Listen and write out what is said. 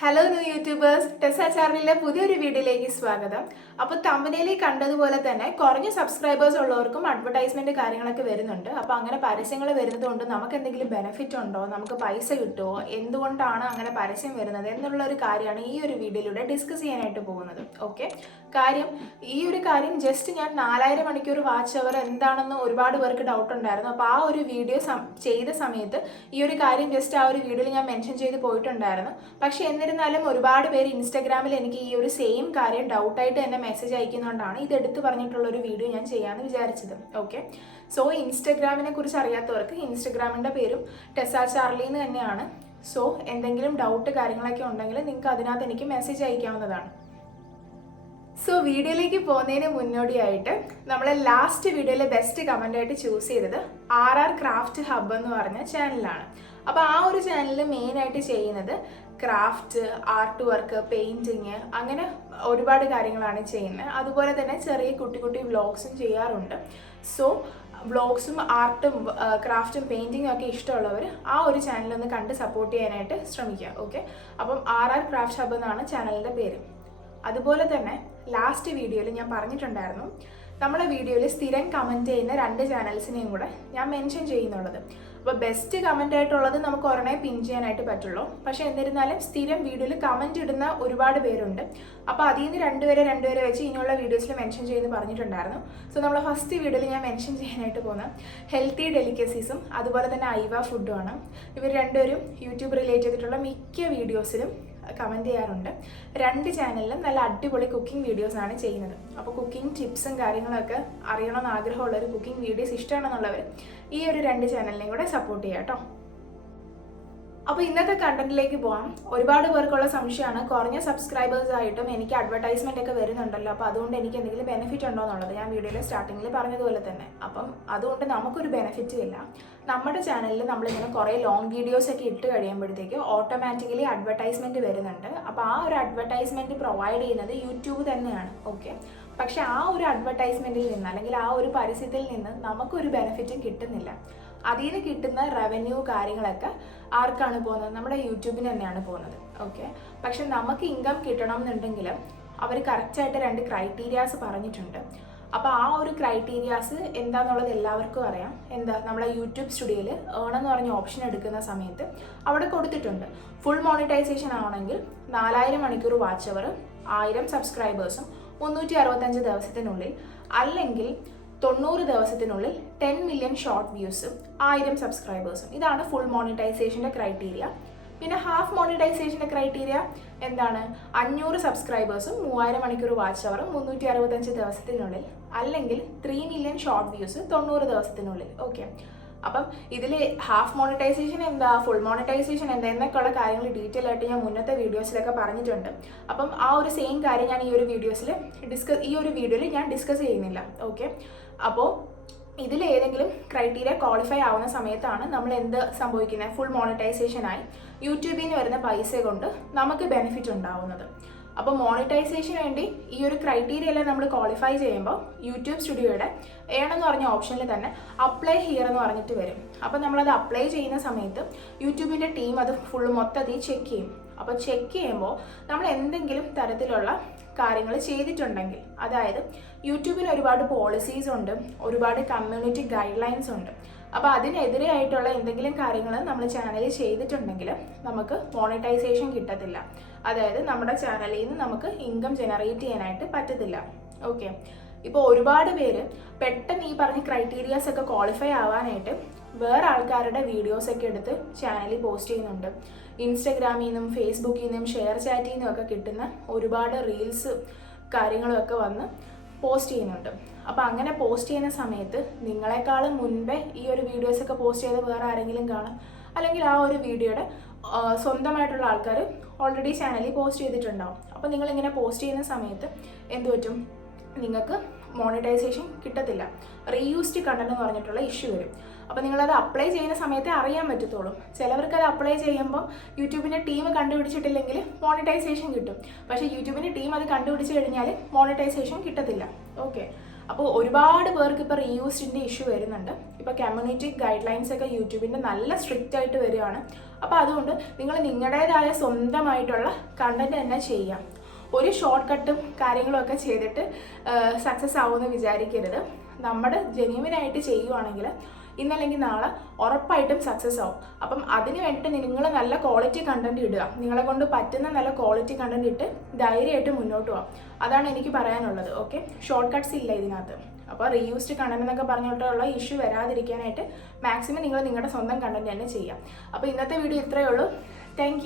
Hello new YouTubers ടെസ് പുതിയൊരു വീഡിയോയിലേക്ക് സ്വാഗതം. അപ്പോൾ തമ്പനയിൽ കണ്ടതുപോലെ തന്നെ കുറഞ്ഞ സബ്സ്ക്രൈബേഴ്സ് ഉള്ളവർക്കും അഡ്വർടൈസ്മെന്റ് കാര്യങ്ങളൊക്കെ വരുന്നുണ്ട്. അപ്പോൾ അങ്ങനെ പരസ്യങ്ങൾ വരുന്നത് കൊണ്ട് നമുക്ക് എന്തെങ്കിലും ബെനിഫിറ്റ് ഉണ്ടോ? നമുക്ക് പൈസ കിട്ടുമോ എന്തുകൊണ്ടാണ് അങ്ങനെ പരസ്യം വരുന്നത്? എന്നുള്ള ഒരു കാര്യമാണ് ഈ ഒരു വീഡിയോയിലൂടെ ഡിസ്കസ് ചെയ്യാനായിട്ട് പോകുന്നത്. ഓക്കെ കാര്യം ഈ ഒരു കാര്യം ജസ്റ്റ് ഞാൻ നാലായിരം മണിക്കൂർ വാച്ച് അവർ എന്താണെന്ന് ഒരുപാട് പേർക്ക് ഡൗട്ട് ഉണ്ടായിരുന്നു. അപ്പോൾ ആ ഒരു വീഡിയോ ചെയ്ത സമയത്ത് ഈ ഒരു കാര്യം ജസ്റ്റ് ആ ഒരു വീഡിയോയിൽ ഞാൻ മെൻഷൻ ചെയ്ത് പോയിട്ടുണ്ടായിരുന്നു. പക്ഷെ എന്നിരുന്നാലും ഒരുപാട് പേര് ഇൻസ്റ്റാഗ്രാമിൽ എനിക്ക് ഈ ഒരു സെയിം കാര്യം ഡൗട്ടായിട്ട് തന്നെ മെസ്സേജ് അയക്കുന്നതുകൊണ്ടാണ് ഇത് എടുത്തു പറഞ്ഞിട്ടുള്ള ഒരു വീഡിയോ ഞാൻ ചെയ്യാമെന്ന് വിചാരിച്ചത്. ഓക്കെ സോ ഇൻസ്റ്റാഗ്രാമിനെ കുറിച്ച് അറിയാത്തവർക്ക് ഇൻസ്റ്റാഗ്രാമിന്റെ പേരും ടെസാ ചാർലി എന്ന് തന്നെയാണ്. സോ എന്തെങ്കിലും ഡൗട്ട് കാര്യങ്ങളൊക്കെ ഉണ്ടെങ്കിൽ നിങ്ങൾക്ക് അതിനകത്ത് എനിക്ക് മെസ്സേജ് അയക്കാവുന്നതാണ്. സോ വീഡിയോയിലേക്ക് പോകുന്നതിന് മുന്നോടിയായിട്ട് നമ്മൾ ലാസ്റ്റ് വീഡിയോയിലെ ബെസ്റ്റ് കമന്റായിട്ട് ചൂസ് ചെയ്തത് ആർ ആർ ക്രാഫ്റ്റ് ഹബ്ബ് എന്ന് പറഞ്ഞ ചാനലാണ് അപ്പോൾ ആ ഒരു ചാനലിൽ മെയിനായിട്ട് ചെയ്യുന്നത് ക്രാഫ്റ്റ് ആർട്ട് വർക്ക് പെയിന്റിങ് അങ്ങനെ ഒരുപാട് കാര്യങ്ങളാണ് ചെയ്യുന്നത്. അതുപോലെ തന്നെ ചെറിയ കുട്ടി കുട്ടി വ്ളോഗ്സും ചെയ്യാറുണ്ട്. സോ വ്ളോഗ്സും ആർട്ടും ക്രാഫ്റ്റും പെയിന്റിങ്ങും ഒക്കെ ഇഷ്ടമുള്ളവർ ആ ഒരു ചാനലൊന്ന് കണ്ട് സപ്പോർട്ട് ചെയ്യാനായിട്ട് ശ്രമിക്കുക. ഓക്കെ അപ്പം ആർ ആർ ക്രാഫ്റ്റ് ഹബ് എന്നാണ് ചാനലിന്റെ പേര്. അതുപോലെ തന്നെ ലാസ്റ്റ് വീഡിയോയിൽ ഞാൻ പറഞ്ഞിട്ടുണ്ടായിരുന്നു. നമ്മുടെ വീഡിയോയിൽ സ്ഥിരം കമന്റ് ചെയ്യുന്ന രണ്ട് ചാനൽസിനെയും കൂടെ ഞാൻ മെൻഷൻ ചെയ്യുന്നുള്ളത്. അപ്പോൾ ബെസ്റ്റ് കമന്റ് ആയിട്ടുള്ളത് നമുക്ക് ഒരെണ്ണേ പിൻ ചെയ്യാനായിട്ട് പറ്റുള്ളൂ. പക്ഷേ എന്നിരുന്നാലും സ്ഥിരം വീഡിയോയിൽ കമന്റ് ഇടുന്ന ഒരുപാട് പേരുണ്ട്. അപ്പോൾ അതിൽ നിന്ന് രണ്ടുപേരെ രണ്ടുപേരെ വെച്ച് ഇനിയുള്ള വീഡിയോസിൽ മെൻഷൻ ചെയ്യുന്നു പറഞ്ഞിട്ടുണ്ടായിരുന്നു. സോ നമ്മൾ ഫസ്റ്റ് വീഡിയോയിൽ ഞാൻ മെൻഷൻ ചെയ്യാനായിട്ട് പോകുന്ന ഹെൽത്തി ഡെലിക്കസീസും അതുപോലെ തന്നെ ഐവ ഫുഡുമാണ് ഇവർ രണ്ടുപേരും യൂട്യൂബ് റിലേറ്റ് ചെയ്തിട്ടുള്ള മിക്ക വീഡിയോസിലും കമന്റ് ചെയ്യാറുണ്ട്. രണ്ട് ചാനലിലും നല്ല അടിപൊളി കുക്കിംഗ് വീഡിയോസ് ആണ് ചെയ്യുന്നത്. അപ്പോൾ കുക്കിംഗ് ടിപ്സും കാര്യങ്ങളൊക്കെ അറിയണമെന്ന് ആഗ്രഹമുള്ളവർ കുക്കിംഗ് വീഡിയോസ് ഇഷ്ടമാണെന്നുള്ളവർ ഈ ഒരു രണ്ട് ചാനലിനെയും കൂടെ സപ്പോർട്ട് ചെയ്യാം കേട്ടോ. അപ്പോൾ ഇന്നത്തെ കണ്ടന്റിലേക്ക് പോകാം ഒരുപാട് പേർക്കുള്ള സംശയമാണ്. കുറഞ്ഞ സബ്സ്ക്രൈബേഴ്സ് ആയിട്ടും എനിക്ക് അഡ്വർടൈസ്മെന്റ് ഒക്കെ വരുന്നുണ്ടല്ലോ. അപ്പോൾ അതുകൊണ്ട് എനിക്ക് എന്തെങ്കിലും ബെനിഫിറ്റ് ഉണ്ടോ എന്നുള്ളത് ഞാൻ വീഡിയോയിലെ സ്റ്റാർട്ടിങ്ങിൽ പറഞ്ഞതുപോലെ തന്നെ. അപ്പം അതുകൊണ്ട് നമുക്കൊരു ബെനിഫിറ്റ് ഇല്ല. നമ്മുടെ ചാനലിൽ നമ്മളിങ്ങനെ കുറേ ലോങ് വീഡിയോസ് ഒക്കെ ഇട്ട് കഴിയുമ്പോഴത്തേക്ക് ഓട്ടോമാറ്റിക്കലി അഡ്വർടൈസ്മെന്റ് വരുന്നുണ്ട്. അപ്പോൾ ആ ഒരു അഡ്വർടൈസ്മെന്റ് പ്രൊവൈഡ് ചെയ്യുന്നത് യൂട്യൂബ് തന്നെയാണ്. ഓക്കെ പക്ഷെ ആ ഒരു അഡ്വർടൈസ്മെന്റിൽ നിന്ന് അല്ലെങ്കിൽ ആ ഒരു പരസ്യത്തിൽ നിന്ന് നമുക്കൊരു ബെനിഫിറ്റ് കിട്ടുന്നില്ല. അതിൽ നിന്ന് കിട്ടുന്ന റവന്യൂ കാര്യങ്ങളൊക്കെ ആർക്കാണ് പോകുന്നത്? നമ്മുടെ യൂട്യൂബിന് തന്നെയാണ് പോകുന്നത്. ഓക്കെ പക്ഷെ നമുക്ക് ഇൻകം കിട്ടണം എന്നുണ്ടെങ്കിൽ അവർ കറക്റ്റായിട്ട് രണ്ട് ക്രൈറ്റീരിയാസ് പറഞ്ഞിട്ടുണ്ട്. അപ്പോൾ ആ ഒരു ക്രൈറ്റീരിയാസ് എന്താണെന്നുള്ളത് എല്ലാവർക്കും അറിയാം. എന്താ? നമ്മളെ യൂട്യൂബ് സ്റ്റുഡിയോയിൽ ഏൺ എന്ന് പറഞ്ഞ ഓപ്ഷൻ എടുക്കുന്ന സമയത്ത് അവിടെ കൊടുത്തിട്ടുണ്ട്. ഫുൾ മോണിറ്റൈസേഷൻ ആണെങ്കിൽ നാലായിരം മണിക്കൂർ വാച്ച് അവർ ആയിരം സബ്സ്ക്രൈബേഴ്സും മുന്നൂറ്റി അറുപത്തഞ്ച് ദിവസത്തിനുള്ളിൽ അല്ലെങ്കിൽ തൊണ്ണൂറ് ദിവസത്തിനുള്ളിൽ ടെൻ മില്യൺ ഷോർട്ട് വ്യൂസും ആയിരം സബ്സ്ക്രൈബേഴ്സും. ഇതാണ് ഫുൾ മോണിറ്റൈസേഷന്റെ ക്രൈറ്റീരിയ പിന്നെ ഹാഫ് മോണിറ്റൈസേഷന്റെ ക്രൈറ്റീരിയ എന്താണ്? അഞ്ഞൂറ് സബ്സ്ക്രൈബേഴ്സും മൂവായിരം മണിക്കൂർ വാച്ച് അവറും മുന്നൂറ്റി അറുപത്തഞ്ച് ദിവസത്തിനുള്ളിൽ അല്ലെങ്കിൽ ത്രീ മില്യൺ ഷോർട്ട് വ്യൂസ് തൊണ്ണൂറ് ദിവസത്തിനുള്ളിൽ. ഓക്കെ അപ്പം ഇതിൽ ഹാഫ് മോണിറ്റൈസേഷൻ എന്താ ഫുൾ മോണിറ്റൈസേഷൻ എന്താ എന്നൊക്കെയുള്ള കാര്യങ്ങൾ ഡീറ്റെയിൽ ആയിട്ട് ഞാൻ മുന്നത്തെ വീഡിയോസിലൊക്കെ പറഞ്ഞിട്ടുണ്ട്. അപ്പം ആ ഒരു സെയിം കാര്യം ഞാൻ ഈ ഒരു വീഡിയോസിൽ ഡിസ്കസ് ഈ ഒരു വീഡിയോയിൽ ഞാൻ ഡിസ്കസ് ചെയ്യുന്നില്ല. ഓക്കെ അപ്പോൾ ഇതിൽ ഏതെങ്കിലും ക്രൈറ്റീരിയ ക്വാളിഫൈ ആവുന്ന സമയത്താണ് നമ്മൾ എന്ത് സംഭവിക്കുന്നത് ഫുൾ മോണിറ്റൈസേഷനായി യൂട്യൂബിൽ നിന്ന് വരുന്ന പൈസ കൊണ്ട് നമുക്ക് ബെനിഫിറ്റ് ഉണ്ടാവുന്നത്. അപ്പോൾ മോണിറ്റൈസേഷന് വേണ്ടി ഈ ഒരു ക്രൈറ്റീരിയ എല്ലാം നമ്മൾ ക്വാളിഫൈ ചെയ്യുമ്പോൾ യൂട്യൂബ് സ്റ്റുഡിയോയുടെ ഏണെന്ന് പറഞ്ഞ ഓപ്ഷനിൽ തന്നെ അപ്ലൈ ഹിയർ എന്ന് പറഞ്ഞിട്ട് വരും. അപ്പോൾ നമ്മളത് അപ്ലൈ ചെയ്യുന്ന സമയത്ത് യൂട്യൂബിന്റെ ടീം അത് ഫുൾ മൊത്തത്തിൽ ചെക്ക് ചെയ്യും. അപ്പോൾ ചെക്ക് ചെയ്യുമ്പോൾ നമ്മൾ എന്തെങ്കിലും തരത്തിലുള്ള കാര്യങ്ങൾ ചെയ്തിട്ടുണ്ടെങ്കിൽ അതായത് യൂട്യൂബിന് ഒരുപാട് പോളിസീസ് ഉണ്ട് ഒരുപാട് കമ്മ്യൂണിറ്റി ഗൈഡ് ലൈൻസ് ഉണ്ട്. അപ്പോൾ അതിനെതിരെ ആയിട്ടുള്ള എന്തെങ്കിലും കാര്യങ്ങൾ നമ്മൾ ചാനലിൽ ചെയ്തിട്ടുണ്ടെങ്കിൽ നമുക്ക് മോണിറ്റൈസേഷൻ കിട്ടത്തില്ല. അതായത് നമ്മുടെ ചാനലിൽ നിന്ന് നമുക്ക് ഇൻകം ജനറേറ്റ് ചെയ്യാനായിട്ട് പറ്റത്തില്ല. ഓക്കെ ഇപ്പോൾ ഒരുപാട് പേര് പെട്ടെന്ന് ഈ പറഞ്ഞ ക്രൈറ്റീരിയാസ് ഒക്കെ ക്വാളിഫൈ ആവാനായിട്ട് വേറെ ആൾക്കാരുടെ വീഡിയോസ് ഒക്കെ എടുത്ത് ചാനലിൽ പോസ്റ്റ് ചെയ്യുന്നുണ്ട്. ഇൻസ്റ്റഗ്രാമിൽ നിന്നും ഫേസ്ബുക്കിൽ നിന്നും ഷെയർ ചാറ്റിൽ നിന്നും ഒക്കെ കിട്ടുന്ന ഒരുപാട് റീൽസ് കാര്യങ്ങളൊക്കെ വന്ന് പോസ്റ്റ് ചെയ്യുന്നുണ്ട്. അപ്പോൾ അങ്ങനെ പോസ്റ്റ് ചെയ്യുന്ന സമയത്ത് നിങ്ങളെക്കാളും മുൻപേ ഈ ഒരു വീഡിയോസ് ഒക്കെ പോസ്റ്റ് ചെയ്ത് വേറെ ആരെങ്കിലും കാണും. അല്ലെങ്കിൽ ആ ഒരു വീഡിയോയുടെ സ്വന്തമായിട്ടുള്ള ആൾക്കാർ ഓൾറെഡി ചാനലിൽ പോസ്റ്റ് ചെയ്തിട്ടുണ്ടാവും. അപ്പോൾ നിങ്ങളിങ്ങനെ പോസ്റ്റ് ചെയ്യുന്ന സമയത്ത് എന്തു പറ്റും? നിങ്ങൾക്ക് മോണിറ്റൈസേഷൻ കിട്ടത്തില്ല. റീയൂസ്ഡ് കണ്ടന്റ് എന്ന് പറഞ്ഞിട്ടുള്ള ഇഷ്യൂ വരും. അപ്പോൾ നിങ്ങളത് അപ്ലൈ ചെയ്യുന്ന സമയത്തെ അറിയാൻ പറ്റത്തുള്ളൂ. ചിലവർക്ക് അത് അപ്ലൈ ചെയ്യുമ്പോൾ യൂട്യൂബിന്റെ ടീം കണ്ടുപിടിച്ചിട്ടില്ലെങ്കിൽ മോണിറ്റൈസേഷൻ കിട്ടും. പക്ഷേ യൂട്യൂബിന്റെ ടീം അത് കണ്ടുപിടിച്ച് കഴിഞ്ഞാൽ മോണിറ്റൈസേഷൻ കിട്ടത്തില്ല. ഓക്കെ അപ്പോൾ ഒരുപാട് പേർക്ക് ഇപ്പോൾ റീയൂസ്ഡിന്റെ ഇഷ്യൂ വരുന്നുണ്ട്. ഇപ്പോൾ കമ്മ്യൂണിറ്റി ഗൈഡ് ലൈൻസ് ഒക്കെ യൂട്യൂബിന്റെ നല്ല സ്ട്രിക്റ്റ് ആയിട്ട് വരികയാണ്. അപ്പോൾ അതുകൊണ്ട് നിങ്ങൾ നിങ്ങളുടേതായ സ്വന്തമായിട്ടുള്ള കണ്ടന്റ് തന്നെ ചെയ്യാം. ഒരു ഷോർട്ട് കട്ടും കാര്യങ്ങളൊക്കെ ചെയ്തിട്ട് സക്സസ് ആവുമെന്ന് വിചാരിക്കരുത്. നമ്മുടെ ജെന്യുവിനായിട്ട് ചെയ്യുവാണെങ്കിൽ ഇന്നല്ലെങ്കിൽ നാളെ ഉറപ്പായിട്ടും സക്സസ് ആവും. അപ്പം അതിന് വേണ്ടിയിട്ട് നിങ്ങൾ നല്ല ക്വാളിറ്റി കണ്ടന്റ് ഇടുക. നിങ്ങളെ കൊണ്ട് പറ്റുന്ന നല്ല ക്വാളിറ്റി കണ്ടന്റ് ഇട്ട് ധൈര്യമായിട്ട് മുന്നോട്ട് പോകാം അതാണ് എനിക്ക് പറയാനുള്ളത്. ഓക്കെ ഷോർട്ട് കട്ട്സ് ഇല്ല ഇതിനകത്ത്. അപ്പോൾ റീയൂസ്ഡ് കണ്ടന്റ് എന്നൊക്കെ പറഞ്ഞിട്ടുള്ള ഇഷ്യൂ വരാതിരിക്കാനായിട്ട് മാക്സിമം നിങ്ങൾ നിങ്ങളുടെ സ്വന്തം കണ്ടന്റ് തന്നെ ചെയ്യാം അപ്പോൾ ഇന്നത്തെ വീഡിയോ ഇത്രയേ ഉള്ളൂ. താങ്ക്